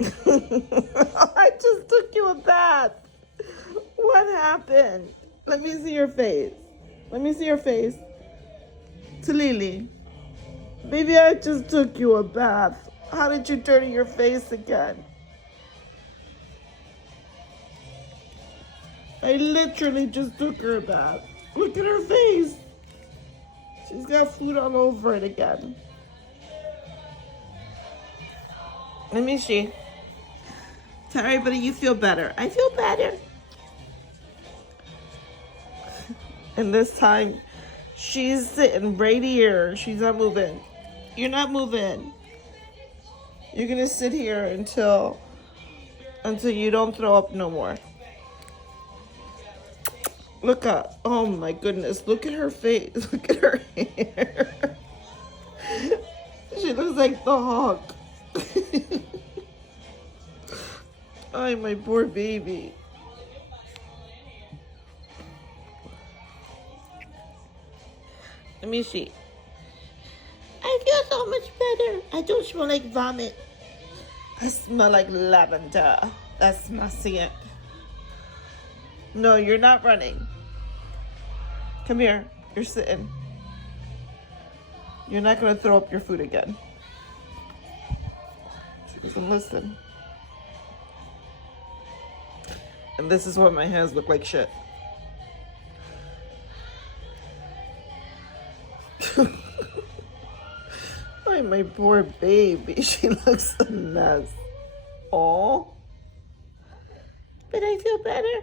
I just took you a bath. What happened? Let me see your face. Let me see your face. Talili, baby, I just took you a bath. How did you dirty your face again? I literally just took her a bath. Look at her face. She's got food all over it again. Let me see. Tell everybody you feel better. I feel better. And this time, she's sitting right here. She's not moving. You're not moving. You're gonna sit here until you don't throw up no more. Look up. Oh my goodness. Look at her face. Look at her hair. She looks like the Hawk. Ay, my poor baby. Let me see. I feel so much better. I don't smell like vomit. I smell like lavender. That's my scent. No, you're not running. Come here. You're sitting. You're not going to throw up your food again. She doesn't listen. And this is why my hands look like shit. Oh, my poor baby. She looks a mess. Aw. But I feel better.